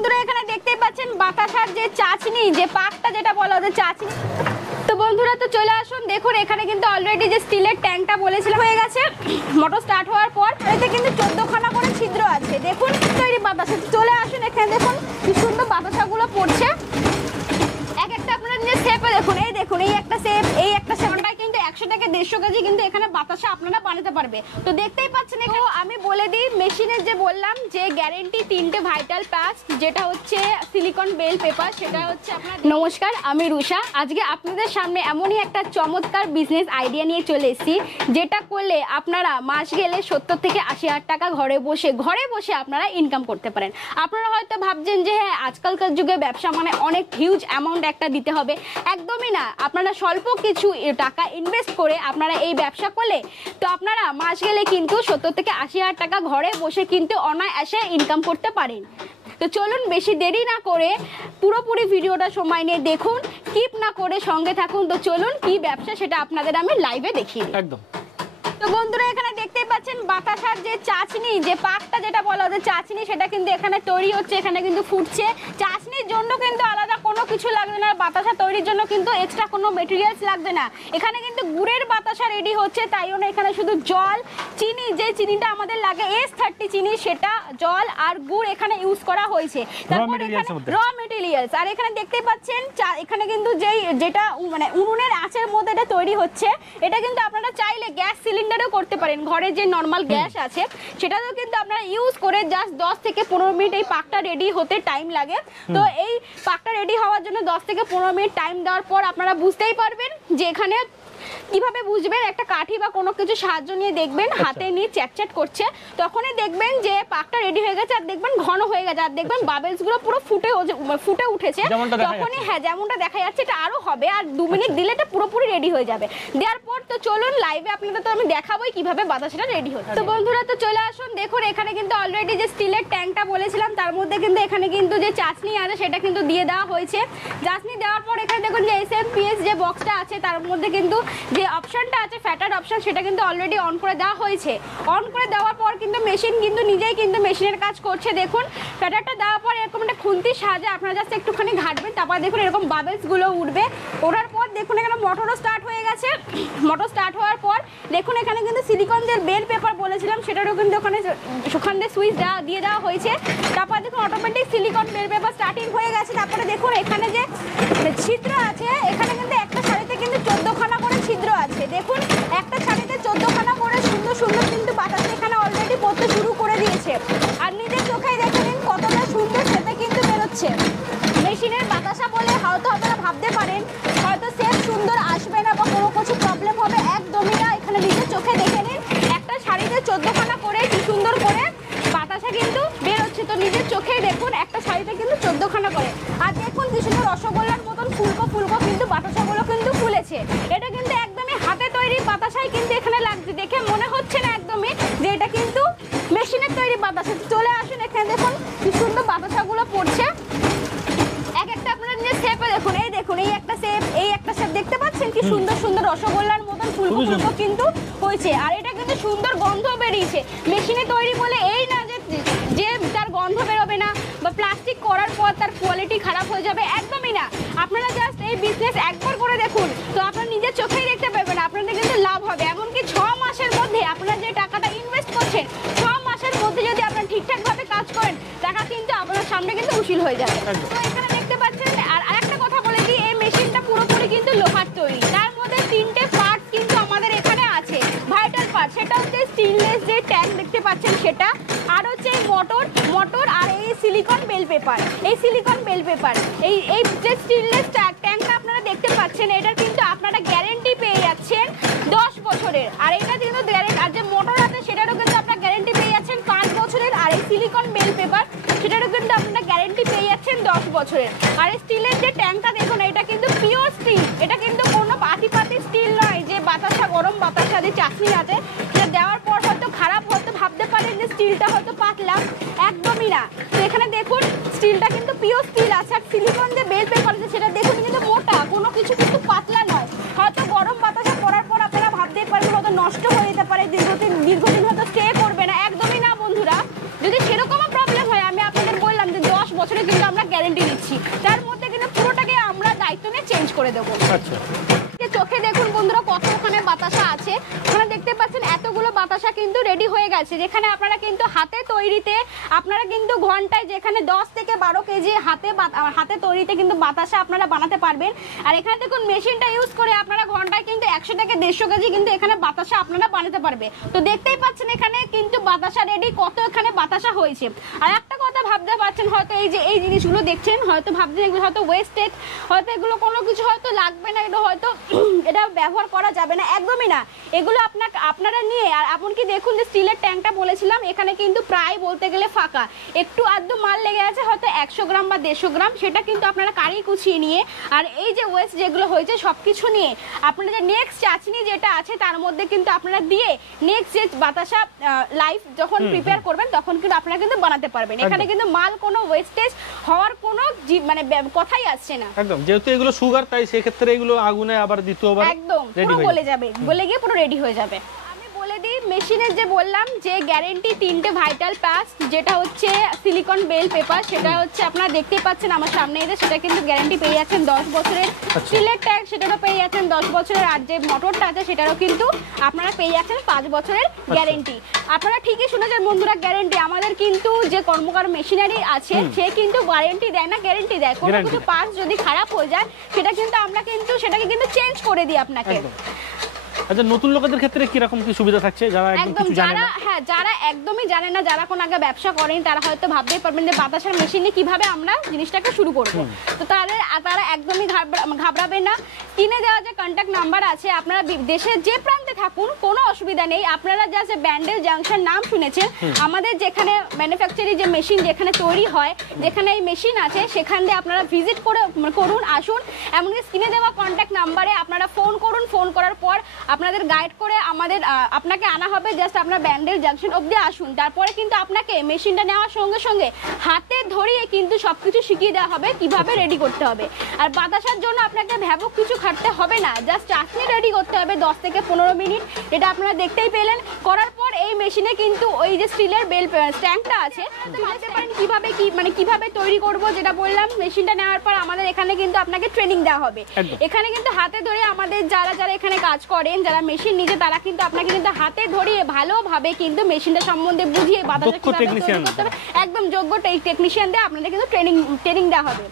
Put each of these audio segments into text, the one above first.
বন্ধুরা এখানে দেখতেই পাচ্ছেন বাতাসার যে চাচনি, যে পাকটা যেটা বলা হচ্ছে চাচনি। তো বন্ধুরা তো চলে আসুন, দেখুন এখানে কিন্তু অলরেডি যে স্টিলের ট্যাঙ্কটা বলেছিলাম হয়ে গেছে। মোটর স্টার্ট হওয়ার পর এতে কিন্তু 14খানা করে ছিদ্র আছে। দেখুন তৈরি বাতাসা, চলে আসুন এখানে দেখুন কি সুন্দর বাতাসাগুলো পড়ছে। এক একটা আপনারা নিজে শেপে দেখুন, এই দেখুন এই একটা শেপ, এই একটা শেপটা কিন্তু 100 থেকে 150 কেজি কিন্তু এখানে বাতাসা আপনারা বানাতে পারবে। তো দেখতেই পাচ্ছেন এখানে আমি বলে দিই মেশিনের যে বললাম যে গ্যারেন্টি 3টে ভাইটাল প্লাস, যেটা হচ্ছে সিলিকন বেল পেপার, সেটা হচ্ছে আপনার। নমস্কার, আমি রুষা। আজকে আপনাদের সামনে এমনই একটা চমৎকার বিজনেস আইডিয়া নিয়ে চলে এসেছি, যেটা করলে আপনারা মাস গেলে 70 থেকে 80,000 টাকা ঘরে বসে আপনারা ইনকাম করতে পারেন। আপনারা হয়তো ভাবছেন যে হ্যাঁ আজকালকার যুগে ব্যবসা মানে অনেক হিউজ অ্যামাউন্ট একটা দিতে হবে। একদমই না, আপনারা স্বল্প কিছু টাকা ইনভেস্ট করে আপনারা এই ব্যবসা করলে তো আপনারা মাস গেলে কিন্তু 70 থেকে 80,000 টাকা ঘরে বসে কিন্তু অনায়াসে ইনকাম করতে পারেন। তো চলুন বেশি দেরি না করে পুরোপুরি ভিডিওটা সময় নিয়ে দেখুন, স্কিপ না করে সঙ্গে থাকুন। তো চলুন কি ব্যবসা সেটা আপনাদের আমি লাইভে দেখিয়ে দিই। একদম। তো বন্ধুরা এখানে দেখতেই পাচ্ছেন বাতাসার যে চাচনি, যে পাকটা যেটা বলা হচ্ছে চাচনি, সেটা কিন্তু এখানে তৈরি হচ্ছে, এখানে কিন্তু ফুটছে। চাচনির জন্য কিন্তু আলাদা কোনো কিছু লাগবে না, বাতাসা তৈরির জন্য কিন্তু এক্সট্রা কোনো মেটেরিয়ালস লাগবে না। এখানে কিন্তু গুড়ের বাতাসা রেডি হচ্ছে, তাই জন্য এখানে শুধু জল, চিনি, যে চিনিটা আমাদের লাগে S30 চিনি, সেটা জল আর গুড় এখানে ইউজ করা হয়েছে। তারপর এখানে র মেটেরিয়ালস, আর এখানে দেখতেই পাচ্ছেন এখানে কিন্তু যেটা মানে উনুনের আঁচের মধ্যে এটা তৈরি হচ্ছে। এটা কিন্তু আপনারা চাইলে গ্যাস সিলিন্ডারও করতে পারেন, ঘরে যে নর্মাল গ্যাস আছে সেটাও কিন্তু আপনারা ইউজ করে জাস্ট 10 থেকে 15 মিনিট এই পাকটা রেডি হতে টাইম লাগে। তো এই পাকটা রেডি হওয়ার জন্য 10 থেকে 15 মিনিট টাইম দেওয়ার পর আপনারা বুঝতেই পারবেন যে এখানে কিভাবে বুঝবেন, একটা কাঠি বা কোনো কিছু সাহায্য নিয়ে দেখবেন হাতে নিয়ে চ্যাটচ্যাট করছে, তখনই দেখবেন যে পাকটা রেডি হয়ে গেছে, আর দেখবেন ঘন হয়ে গেছে, আর দেখবেন বাবেলস গুলো পুরো ফুটে উঠেছে। তখনই হ্যাঁ যেমনটা দেখা যাচ্ছে এটা আরো হবে, আর 2 মিনিট দিলে এটা পুরোপুরি রেডি হয়ে যাবে। দেওয়ার পর তো চলুন লাইভে আপনাদের তো আমি দেখাবোই কিভাবে বাতাসাটা রেডি হচ্ছে। তো বন্ধুরা তো চলে আসুন, দেখুন এখানে কিন্তু অলরেডি যে স্টিলের ট্যাঙ্কটা বলেছিলাম তার মধ্যে কিন্তু এখানে কিন্তু যে চাচনি আছে সেটা কিন্তু দিয়ে দেওয়া হয়েছে। চাচনি দেওয়ার পর এখানে দেখুন যে SMPS যে বক্সটা আছে তার মধ্যে কিন্তু যে অপশনটা আছে ফ্যাটার অপশন, সেটা কিন্তু অলরেডি অন করে দেওয়া হয়েছে। অন করে দেওয়ার পর কিন্তু মেশিন কিন্তু নিজেই কিন্তু মেশিনের কাজ করছে। দেখুন ফ্যাটারটা দেওয়ার পর এরকম একটা খুন্তির সাহায্যে আপনারা জাস্ট একটুখানি ঘাটবেন, তারপর দেখুন এরকম বাবেলস গুলো উঠবে। ওঠার পর দেখুন এখানে মোটরও স্টার্ট হয়ে গেছে। মোটর স্টার্ট হওয়ার পর দেখুন এখানে কিন্তু সিলিকন যে বেল পেপার বলেছিলাম সেটারও কিন্তু ওখানে দিয়ে সুইচ দিয়ে দেওয়া হয়েছে। তারপর দেখুন automatic silicon bell paper starting হয়ে গেছে। তারপরে দেখুন এখানে যে ছিদ্র আছে, এখানে কিন্তু একটা শাড়িতে কিন্তু 14খানা করে ছিদ্র আছে। দেখুন একটা শাড়িতে 14খানা করে সুন্দর সুন্দর কিন্তু বাতাস এখানে অলরেডি পড়তে শুরু করে দিয়েছে। আর নিজের চোখেই দেখে নিন কতটা সুন্দর সেটা কিন্তু বেরোচ্ছে। মেশিনের বাতাসা বলে হয়তো আপনারা ভাবতে পারেন হয়তো সেট সুন্দর আসবে না বা কোনো কিছু প্রবলেম হবে, একদমই না। এখানে নিজের চোখে দেখে নিন একটা শাড়িতে 14খানা করে কি সুন্দর করে বাতাসা কিন্তু বেরোচ্ছে। তো নিজের চোখেই দেখুন একটা শাড়িতে কিন্তু 14খানা করে। আর দেখুন কি সুন্দর রসগোল্লার মতন ফুলকো কিন্তু বাতাসাগুলো কিন্তু ফুলেছে। এটা কিন্তু একদমই হাতে তৈরি বাতাসাই কিন্তু এখানে লাগছে, দেখে মনে হচ্ছে না একদমই যে এটা কিন্তু মেশিনের তৈরি বাতাসা। চলে আসুন এখানে দেখুন কি সুন্দর বাতাসাগুলো পড়ছে। এক একটা আপনারা নিজে শেপে দেখুন, এই দেখুন এই একটা শেপ, এই একটা শেপ দেখতে পাচ্ছেন কি সুন্দর সুন্দর রসগোল্লার মতন ফুলকো কিন্তু হয়েছে। আর এটা কিন্তু সুন্দর গন্ধ বেরিয়েছে। মেশিনে তৈরি বলে এই না যে তার গন্ধ বেরোবে না বা প্লাস্টিক করার পর তার কোয়ালিটি খারাপ হয়ে যাবে, একদমই না। আপনারা জাস্ট এই বিজনেস একবার করে দেখুন, তো আপনারা নিজের চোখেই দেখতে পাবেন আপনাদের কিন্তু লাভ হবে। এমনকি 6 মাসের মধ্যে আপনারা যে টাকাটা ইনভেস্ট করছেন 6 মাসের মধ্যে যদি আপনারা ঠিকঠাকভাবে কাজ করেন টাকা কিন্তু আপনার সামনে কিন্তু উশিল হয়ে যাবে। তো এখানে দেখতে পাচ্ছেন। আর আরেকটা কথা বলে দিই, এই মেশিনটা পুরোপুরি কিন্তু লোহার তৈরি। তার মধ্যে 3টে পার্ট কিন্তু আমাদের এখানে আছে ভাইটাল পার্ট, সেটা হচ্ছে স্টেনলেস যে ট্যাঙ্ক দেখতে পাচ্ছেন সেটা, আর হচ্ছে মোটর আর এই সিলিকন বেল পেপার, এই যে স্টেনলেস ট্যাঙ্কটা আপনারা দেখতে পাচ্ছেন এটার কিন্তু আপনারা গ্যারেন্টি পেয়ে যাচ্ছেন 10 বছরের। আর এটা কিন্তু আর যে মোটর আছে সেটারও কিন্তু আপনারা গ্যারেন্টি পেয়ে যাচ্ছেন 5 বছরের। আর এই সিলিকন বেল পেপার সেটারও কিন্তু আপনারা গ্যারেন্টি পেয়ে যাচ্ছেন 10 বছরের। আর স্টিলের যে ট্যাঙ্কটা দেখুন এটা কিন্তু পিওর স্টিল, এটা কিন্তু কোনো পাতি স্টিল নয় যে বাতাসা গরম বাতাসা যে চাচনি আছে সেটা দেওয়ার পর হয়তো খারাপ হয়তো ভাবতে পারেন যে স্টিলটা হয়তো পাতলা, একদমই না। তো এখানে দেখুন স্টিলটা কিন্তু পিওর স্টিল আছে। আর সিলিকন যে বেল পেপার আছে সেটা দেখুন কিন্তু মোটা, কোনো কিছু কিন্তু পাতলা নয়। হয়তো গরম বাতাসা পড়ার পর আপনারা ভাবতেই পারবেন হয়তো নষ্ট হয়ে যেতে পারে, দীর্ঘদিন হয়তো স্টে করবে না, একদমই না বন্ধুরা। যদি সেরকমও প্রবলেম হয় আমি আপনাদের বললাম যে 10 বছরে কিন্তু আমরা গ্যারেন্টি দিচ্ছি, তার মধ্যে কিন্তু পুরোটাকে আমরা দায়িত্ব নিয়ে চেঞ্জ করে দেবো। আচ্ছা, চোখে দেখুন বন্ধুরা কত ওখানে বাতাসা আছে, ওখানে দেখতে পাচ্ছেন এতগুলো বাতাসা কিন্তু রেডি হয়ে গেছে, যেখানে আপনারা কিন্তু হাতে তৈরিতে আপনারা কিন্তু ঘন্টায় যেখানে 10 থেকে 12 কেজি হাতে তৈরিতে কিন্তু বাতাসা আপনারা বানাতে পারবেন। আর এখানে দেখুন মেশিনটা ইউজ করে আপনারা ঘন্টায় কিন্তু 100 থেকে 150 কেজি কিন্তু এখানে বাতাসা আপনারা বানাতে পারবে। তো দেখতেই পাচ্ছেন এখানে কিন্তু বাতাসা রেডি, কত এখানে বাতাসা হয়েছে। আর একটা কথা ভাবতে পারছেন, হয়তো এই যে এই জিনিসগুলো দেখছেন হয়তো ভাবছেন এগুলো হয়তো ওয়েস্টেড, হয়তো এগুলো কোনো কিছু হয়তো লাগবে না, এগুলো হয়তো এটা ব্যবহার করা যাবে না, একদমই না। এগুলো আপনারা নিয়ে, আর এমনকি দেখুন যে স্টিলের ট্যাঙ্কটা বলেছিলাম এখানে কিন্তু প্রায় বলতে গেলে ফাঁকা, একটু আধটু মাল লেগে আছে হয়তো 100 গ্রাম বা 150 গ্রাম, সেটা কিন্তু আপনারা কারিয়ে কুচিয়ে নিয়ে আর এই যে ওয়েস্ট যেগুলো হয়েছে সবকিছু নিয়ে আপনারা যে নেক্সট চাচনি যেটা আছে তার মধ্যে কিন্তু আপনারা দিয়ে নেক্সট যে বাতাসা লাইফ যখন প্রিপেয়ার করবেন তখন কিন্তু আপনারা কিন্তু বানাতে পারবেন। এখানে কিন্তু মাল কোনো ওয়েস্টেজ হওয়ার কোনো মানে কথাই আসছে না। একদম, যেহেতু এগুলো সুগার তাই সেক্ষেত্রে এগুলো আগুনে আবার দ্বিতীয়বার একদম পুরো গলে যাবে, গলে গিয়ে পুরো রেডি হয়ে যাবে। আমি বলে দিই মেশিনের যে বললাম যে গ্যারেন্টি 3টে ভাইটাল পাস, যেটা হচ্ছে সিলিকন বেল পেপার, সেটা হচ্ছে আপনারা দেখতেই পাচ্ছেন আমার সামনে এসে, সেটা কিন্তু গ্যারেন্টি পেয়ে যাচ্ছেন 10 বছরের। স্টিলের ট্যাঙ্ক সেটারও পেয়ে যাচ্ছেন 10 বছরের, আর যে মোটরটা আছে সেটারও কিন্তু আপনারা পেয়ে যাচ্ছেন 5 বছরের গ্যারেন্টি। আপনারা ঠিকই শুনেছেন বন্ধুরা, গ্যারেন্টি আমাদের কিন্তু যে কর্মকার মেশিনারি আছে সে কিন্তু ওয়ারেন্টি দেয় না, গ্যারেন্টি দেয়। কোনো কিছু পার্টস যদি খারাপ হয়ে যায় সেটা কিন্তু আমরা কিন্তু সেটাকে কিন্তু চেঞ্জ করে দিই আপনাকে। আচ্ছা, নতুন লোকদের ক্ষেত্রে কি রকম কি সুবিধা থাকছে যারা একদম কিছু জানে না? হ্যাঁ, যারা একদমই জানে না, যারা কোন আগে ব্যবসা করেন তারা হয়তো ভাবতেই পারবেন যে বাতাসার মেশিনে কিভাবে আমরা জিনিসটাকে শুরু করব। তো তারা একদমই ঘাবড়াবেন না। স্ক্রিনে দেওয়া যে কন্ট্যাক্ট নাম্বার আছে, আপনারা দেশের যে প্রান্তে থাকুন কোনো অসুবিধা নেই। আপনারা যা যে ব্যান্ডেল জাংশন নাম শুনেছেন, আমাদের যেখানে ম্যানুফ্যাকচারিং যে মেশিন যেখানে তৈরি হয়, যেখানে এই মেশিন আছে সেখান দিয়ে আপনারা ভিজিট করুন, আসুন। এমনকি স্ক্রিনে দেওয়া কন্ট্যাক্ট নাম্বারে আপনারা ফোন করুন, ফোন করার পর আপনাদের গাইড করে আপনাকে আনা হবে, জাস্ট আপনার ব্যান্ডেল জাংশন অবধি আসুন। তারপরে কিন্তু আপনাকে মেশিনটা নেওয়ার সঙ্গে সঙ্গে হাতে ধরিয়ে কিন্তু সবকিছু শিখিয়ে দেওয়া হবে কিভাবে রেডি করতে হবে। আর বাতাসার জন্য আপনাকে ভ্যাবক কিছু খাটতে হবে না, জাস্ট চাটনি রেডি করতে হবে 10 থেকে 15 মিনিট, এটা আপনারা দেখতেই পেলেন। করার পর এই মেশিনে কিন্তু ওই যে স্টিলের বেল স্ট্যাঙ্কটা আছে, ভাবতে পারেন কিভাবে তৈরি করব। যেটা বললাম, মেশিনটা নেওয়ার পর আমাদের এখানে কিন্তু আপনাকে ট্রেনিং দেওয়া হবে। এখানে কিন্তু হাতে ধরে আমাদের যারা এখানে কাজ করেন, যারা মেশিন নিজে, তারা কিন্তু আপনাকে কিন্তু হাতে ধরিয়ে ভালোভাবে কিন্তু মেশিনটা সম্বন্ধে বুঝিয়ে বাতাসা কিভাবে তৈরি করতে হবে, একদম যোগ্য টেকনিশিয়ান দিয়ে আপনাদের কিন্তু ট্রেনিং দেওয়া হবে।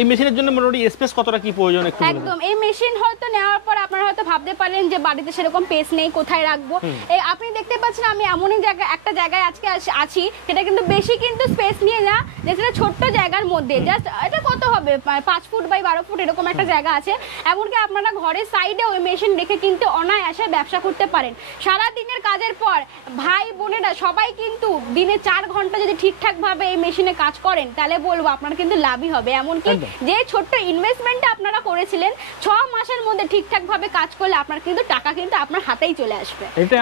এই মেশিনের জন্য মোটামুটি স্পেস কতটা কি প্রয়োজন একটু বলুন। একদম, এই মেশিন হয়তো নেওয়ার পর আপনারা হয়তো ভাবতে পারেন যে বাড়িতে সেরকম স্পেস নেই, কোথায় রাখবো। এই আপনি দেখতে পাচ্ছেন আমি এমনই একটা জায়গায় আজকে আছি, সেটা কিন্তু বেশি কিন্তু স্পেস নিয়ে না, যেটা ছোট্ট জায়গার মধ্যে, জাস্ট এটা কত হবে 5 ফুট বাই 12 ফুট এরকম একটা জায়গা আছে। এমনকি আপনারা ঘরের সাইডে ওই মেশিন রেখে কিন্তু অনায়াসে ব্যবসা করতে পারেন। সারা দিনের কাজের পর ভাই বোনেরা সবাই কিন্তু দিনে 4 ঘন্টা যদি ঠিকঠাক ভাবে এই মেশিনে কাজ করেন তাহলে বলবো আপনার কিন্তু লাভই হবে। এমনকি যে ছোট্ট ইনভেস্টমেন্টটা আপনারা করেছিলেন 6 মাসের মধ্যে ঠিকঠাক ভাবে কাজ করলে আপনার কিন্তু টাকা কিন্তু আপনার হাতেই চলে আসবে। এটা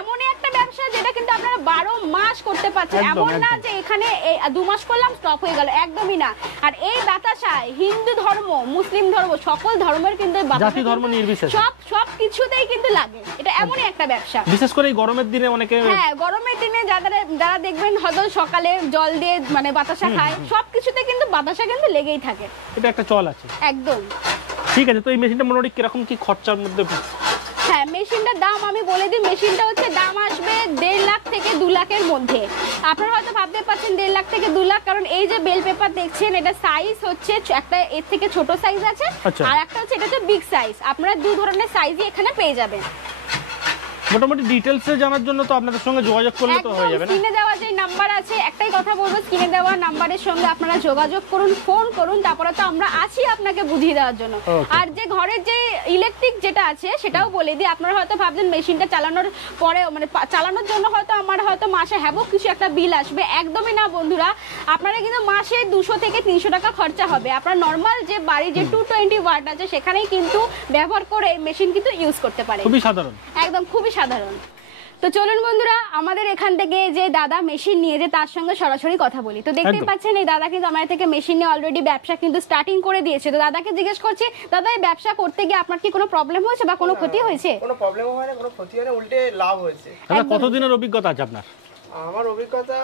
এমনই একটা ব্যবসা যেটা কিন্তু আপনারা 12 মাস করতে পারছেন, এমন না যে এখানে 2 মাস করলাম স্টপ হয়ে গেল, একদমই না। আর এই বাতাসায় হিন্দু ধর্ম, মুসলিম ধর্ম, সকল ধর্মের কিন্তু জাতি ধর্ম নির্বিশেষে সব কিছুতেই কিন্তু লাগে। এটা এমনই একটা ব্যবসা, বিশেষ করে এই গরমের দিনে অনেকে, হ্যাঁ গরমের দিনে যারা দেখবেন হয়তো সকালে জল দিয়ে মানে বাতাসা খায়, সবকিছুতে কিন্তু বাতাসা কিন্তু লেগেই থাকে। এটা একটা চল আছে একদম। ঠিক আছে, তো এই মেশিনটা মোটামুটি কিরকম কি খরচার মধ্যে? হ্যাঁ, মেশিনটার দাম আমি বলে দিই, মেশিনটা হচ্ছে দাম আসবে 1.5 লাখ থেকে 2 লাখের মধ্যে। আপনারা হয়তো ভাবতে পারছেন 1.5 লাখ থেকে 2 লাখ, কারণ এই যে বেল পেপার দেখছেন এটা সাইজ হচ্ছে একটা এর থেকে ছোট সাইজ আছে, আর একটা হচ্ছে এটা হচ্ছে বিগ সাইজ। আপনারা 2 ধরনের সাইজই এখানে পেয়ে যাবেন। মোটামুটি ডিটেইলসে জানার জন্য তো আপনাদের সঙ্গে যোগাযোগ করলে তো হয়ে যাবে না? স্ক্রিনে দেওয়া যে নাম্বার আছে, একটাই কথা বলবো, স্ক্রিনে দেওয়া নাম্বারের সঙ্গে আপনারা যোগাযোগ করুন, ফোন করুন, তারপরে তো আমরা আছি আপনাকে বুঝিয়ে দেওয়ার জন্য। আর যে ঘরের যে ইলেকট্রিক যেটা আছে সেটাও বলে দিই। আপনারা হয়তো ভাবছেন মেশিনটা চালানোর পরে মানে চালানোর জন্য হয়তো আমার হয়তো মাসে হ্যাবক কিছু একটা বিল আসবে, একদমই না বন্ধুরা। আপনারা কিন্তু মাসে 200 থেকে 300 টাকা খরচা হবে। আপনার নর্মাল যে বাড়ি যে 220 ওয়াট আছে সেখানেই কিন্তু ব্যবহার করে মেশিন কিন্তু ইউজ করতে পারে। খুবই সাধারণ, একদম খুবই সাধারণ। তো চলুন বন্ধুরা, আমাদের এখান থেকে যে দাদা মেশিন নিয়ে যে তার সঙ্গে সরাসরি কথা বলি। তো দেখতেই পাচ্ছেন এই দাদা কিন্তু আমাদের থেকে মেশিন নিয়ে অলরেডি ব্যবসা কিন্তু স্টার্টিং করে দিয়েছে। তো দাদাকে জিজ্ঞেস করছি, দাদা এই ব্যবসা করতে গিয়ে আপনার কি কোনো প্রবলেম হয়েছে বা কোনো ক্ষতি হয়েছে? কোনো প্রবলেম হয়নি, কোনো ক্ষতি হয়নি, উল্টে লাভ হয়েছে। দাদা কতদিনের অভিজ্ঞতা আছে আপনার? আমার অভিজ্ঞতা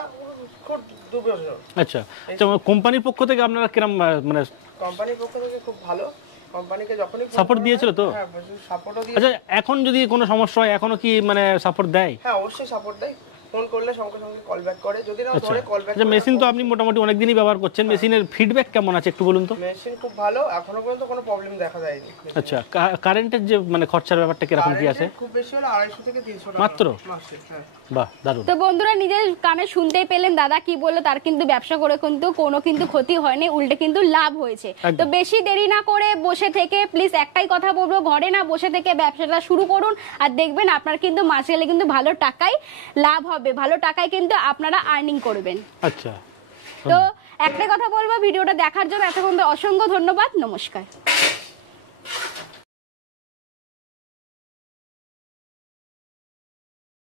খুব 2 বছর। আচ্ছা আচ্ছা, কোম্পানির পক্ষ থেকে আপনারা কিরম মানে কোম্পানির পক্ষ থেকে খুব ভালো, কোম্পানিকে যখনই সাপোর্ট দিয়েছিল তো? হ্যাঁ সাপোর্টও দিয়ে। আচ্ছা এখন যদি কোনো সমস্যা হয় এখনো কি মানে সাপোর্ট দেয়? হ্যাঁ অবশ্যই সাপোর্ট দেয়, ফোন করলে সঙ্গে সঙ্গে কল ব্যাক করে, যদি না আচ্ছা ধরে কল ব্যাক। আচ্ছা, মেশিন তো আপনি মোটামুটি অনেক দিনই ব্যবহার করছেন, মেশিনের ফিডব্যাক কেমন আছে একটু বলুন তো? মেশিন খুব ভালো, এখনো পর্যন্ত কোনো প্রবলেম দেখা যায়নি। আচ্ছা কারেন্টের যে মানে খরচার ব্যাপারটা কিরকম কি আছে? খুব বেশি হলে 250 থেকে 300 টাকা মাত্র? মাসে। হ্যাঁ বাহ দারুণ। তো বন্ধুরা নিজের কানে শুনতেই পেলেন দাদা কি বললো, তার কিন্তু ব্যবসা করে কিন্তু কোনো কিন্তু ক্ষতি হয়নি, উল্টে কিন্তু লাভ হয়েছে। একদম। তো বেশি দেরি না করে বসে থেকে প্লিজ একটাই কথা বলবো, ঘরে না বসে থেকে ব্যবসাটা শুরু করুন, আর দেখবেন আপনার কিন্তু মাসে গেলে কিন্তু ভালো টাকায় লাভ হবে, ভালো টাকায় কিন্তু আপনারা আর্নিং করবেন। আচ্ছা তো একটাই কথা বলবো, ভিডিওটা দেখার জন্য এতক্ষণ অসংখ্য ধন্যবাদ, নমস্কার।